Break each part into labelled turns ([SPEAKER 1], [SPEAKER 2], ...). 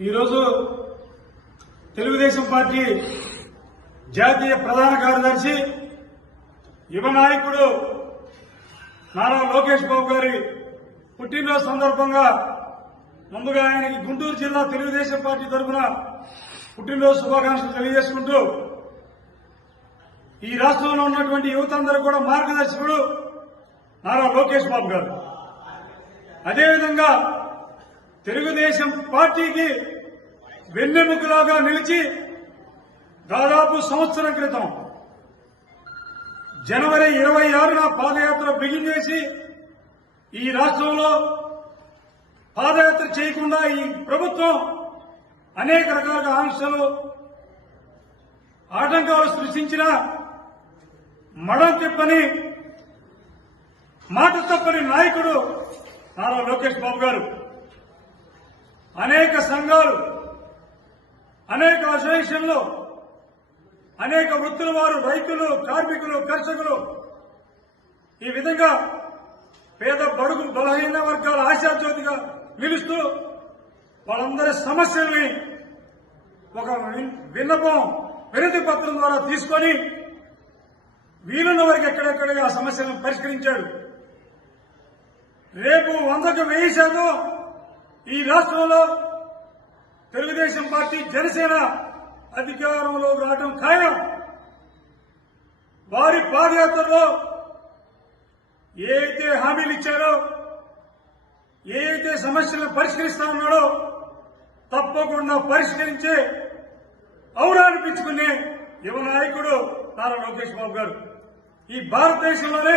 [SPEAKER 1] ఈరోజు తెలుగుదేశం పార్టీ జాతీయ ప్రధాన కార్యదర్శి యువ నాయకుడు నారా లోకేష్ బాబు గారి పుట్టినరోజు సందర్భంగా ముందుగా ఆయనకి గుంటూరు జిల్లా తెలుగుదేశం పార్టీ తరఫున పుట్టినరోజు శుభాకాంక్షలు తెలియజేసుకుంటూ ఈ రాష్ట్రంలో ఉన్నటువంటి యువతందరూ కూడా మార్గదర్శకుడు నారా లోకేష్ బాబు గారు. అదేవిధంగా తెలుగుదేశం పార్టీకి వెన్నెముకలాగా నిలిచి దాదాపు సంవత్సరం క్రితం జనవరి ఇరవై ఆరున పాదయాత్ర బిగిన్ చేసి ఈ రాష్ట్రంలో పాదయాత్ర చేయకుండా ఈ ప్రభుత్వం అనేక రకాలుగా ఆంక్షలు ఆటంకాలు సృష్టించిన మడం తిప్పని మాట తప్పని నాయకుడు నారా లోకేష్ బాబు గారు. అనేక సంఘాలు అనేక అసోసియేషన్లు అనేక వృత్తుల వారు రైతులు కార్మికులు కర్షకులు ఈ విధంగా పేద బడుగు బలహీన వర్గాల ఆశాజ్యోతిగా నిలుస్తూ వాళ్ళందరి సమస్యల్ని ఒక విన్నపం వినతి పత్రం ద్వారా తీసుకొని వీలున్న వరకు ఎక్కడెక్కడ ఆ సమస్యలను పరిష్కరించాడు. రేపు వందకు వెయ్యి శాతం ఈ రాష్ట్రంలో తెలుగుదేశం పార్టీ జనసేన అధికారంలో రావడం ఖాయం. వారి పాదయాత్రలో ఏ అయితే హామీలు ఇచ్చారో ఏ అయితే సమస్యలను పరిష్కరిస్తా ఉన్నాడో తప్పకుండా పరిష్కరించే ఔరానిపించుకునే యువ నాయకుడు నారా లోకేష్ బాబు గారు. ఈ భారతదేశంలోనే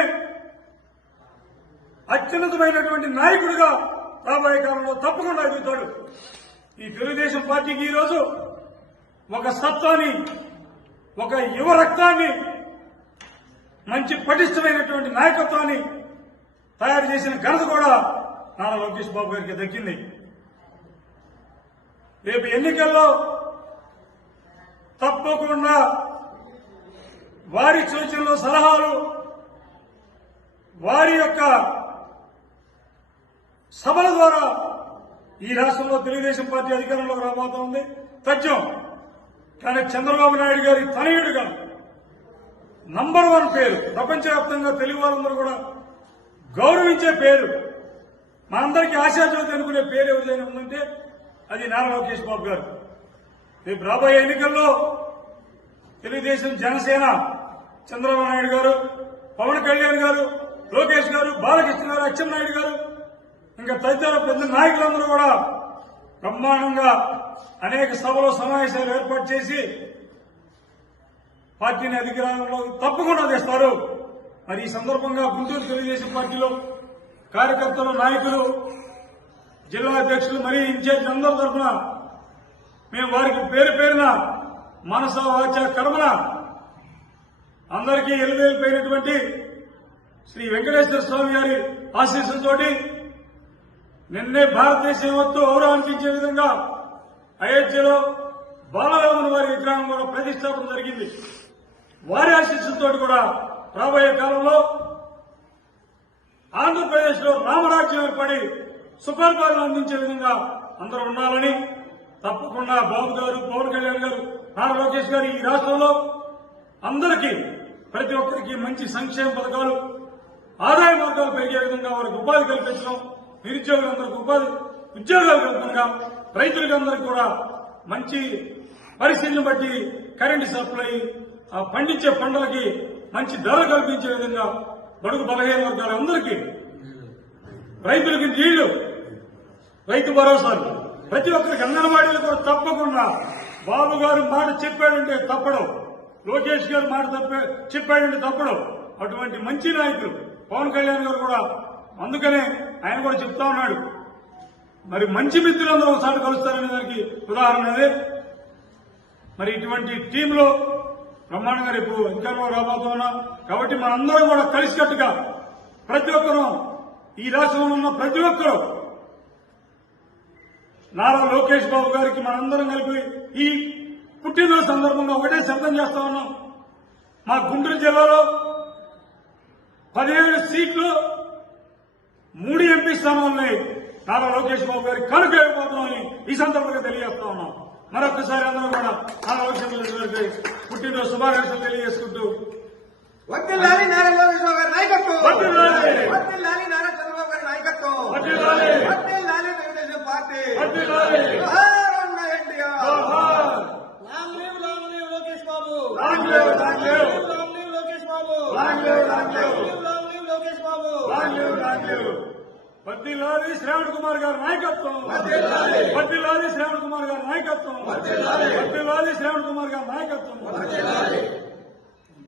[SPEAKER 1] అత్యున్నతమైనటువంటి నాయకుడిగా రాబోయే కాలంలో తప్పకుండా ఎదుగుతాడు. ఈ తెలుగుదేశం పార్టీకి ఈరోజు ఒక సత్వాన్ని ఒక యువ రక్తాన్ని మంచి పటిష్టమైనటువంటి నాయకత్వాన్ని తయారు చేసిన ఘనత కూడా నారా లోకేష్ బాబు గారికి దక్కింది. రేపు ఎన్నికల్లో తప్పకుండా వారి సూచనలు సలహాలు వారి యొక్క సభల ద్వారా ఈ రాష్ట్రంలో తెలుగుదేశం పార్టీ అధికారంలోకి రాబోతా ఉంది. తథ్యం కానీ చంద్రబాబు నాయుడు గారి తనయుడుగా నంబర్ వన్ పేరు ప్రపంచవ్యాప్తంగా తెలుగు వాళ్ళందరూ కూడా గౌరవించే పేరు మా ఆశాజ్యోతి అనుకునే పేరు ఎవరిదైనా ఉందంటే అది నారా లోకేష్ బాబు గారు. రేపు రాబోయే ఎన్నికల్లో తెలుగుదేశం జనసేన చంద్రబాబు నాయుడు గారు పవన్ కళ్యాణ్ గారు లోకేష్ గారు బాలకృష్ణ గారు అచ్చెన్నాయుడు గారు ఇంకా తదితర పెద్ద నాయకులందరూ కూడా బ్రహ్మాండంగా అనేక సభలు సమావేశాలు ఏర్పాటు చేసి పార్టీని అధికారంలో తప్పకుండా తెస్తారు. మరి ఈ సందర్భంగా గుంటూరు తెలుగుదేశం పార్టీలో కార్యకర్తలు నాయకులు జిల్లా అధ్యక్షులు మరియు ఇన్ఛార్జ్ అందరి తరఫున మేము వారికి పేరు పేరున మనస వాచ కర్మన అందరికీ ఎలువేలిపోయినటువంటి శ్రీ వెంకటేశ్వర స్వామి గారి ఆశీస్సులతోటి నిన్నే భారతదేశం వస్తూ ఔరా అనిపించే విధంగా అయోధ్యలో బాలరాముని వారి విగ్రహం కూడా ప్రతిష్టాపన జరిగింది. వారి ఆశీస్సులతో కూడా రాబోయే కాలంలో ఆంధ్రప్రదేశ్లో రామరాజ్యం ఏర్పడి సుపరిపాలన అందించే విధంగా అందరూ ఉండాలని తప్పకుండా బాబు గారు పవన్ కళ్యాణ్ గారు నారా లోకేష్ గారు ఈ రాష్ట్రంలో అందరికీ ప్రతి ఒక్కరికి మంచి సంక్షేమ పథకాలు ఆదాయ మార్గాలు పెరిగే విధంగా వారికి ఉపాధి కల్పించడం నిరుద్యోగులందరికీ ఉపాధి ఉద్యోగాలు కల్పనగా రైతులకి అందరికీ కూడా మంచి పరిస్థితిని బట్టి కరెంటు సప్లై ఆ పండించే పంటలకి మంచి ధర కల్పించే విధంగా బడుగు బలహీన వర్గాలందరికీ రైతులకి నీళ్ళు రైతు భరోసాలు. ప్రతి ఒక్కరికి అంగన్వాడీలు కూడా తప్పకుండా బాబు గారు మాట చెప్పాడంటే తప్పడం లోకేష్ గారు మాట తప్పే చెప్పాడంటే తప్పడం. అటువంటి మంచి నాయకులు పవన్ కళ్యాణ్ గారు కూడా అందుకనే ఆయన కూడా చెప్తా ఉన్నాడు. మరి మంచి మిత్రులందరూ ఒకసారి కలుస్తారనే దానికి ఉదాహరణ అదే. మరి ఇటువంటి టీంలో బ్రహ్మాండంగా రేపు అధికారంలో రాబోతున్నాం కాబట్టి మనందరం కూడా కలిసికట్టుగా ప్రతి ఒక్కరూ ఈ రాష్ట్రంలో ఉన్న ప్రతి ఒక్కరూ నారా లోకేష్ బాబు గారికి మనందరం కలిపి ఈ పుట్టినరోజు సందర్భంగా ఒకటే శబ్దం చేస్తా ఉన్నాం. మా గుంటూరు జిల్లాలో పదిహేడు సీట్లు మూడు ఎంపీ స్థానాలని నారా లోకేష్ బాబు గారి కనుక ఈ సందర్భంగా తెలియజేస్తా ఉన్నాం మరొకసారి అందరూ కూడా నారా లోకేష్ బాబు గారికి పుట్టినరోజు శుభాకాంక్షలు తెలియజేసుకుంటూ
[SPEAKER 2] వర్ధిల్లాలి నారా లోకేష్ బాబు గారి నాయకత్వం
[SPEAKER 1] వర్ధిల్లాలి.
[SPEAKER 2] వర్ధిల్లాలి నారా చంద్రబాబు గారి నాయకత్వం
[SPEAKER 1] వర్ధిల్లాలి.
[SPEAKER 2] వర్ధిల్లాలి తెలుగుదేశం పార్టీ.
[SPEAKER 1] వర్ధిల్లాలి శ్రావణ్ కుమార్ గారి నాయకత్వం. వర్ధిల్లాలి శ్రావణ్ కుమార్ గారి నాయకత్వం. వర్ధిల్లాలి శ్రావణ్ కుమార్ గారి నాయకత్వం.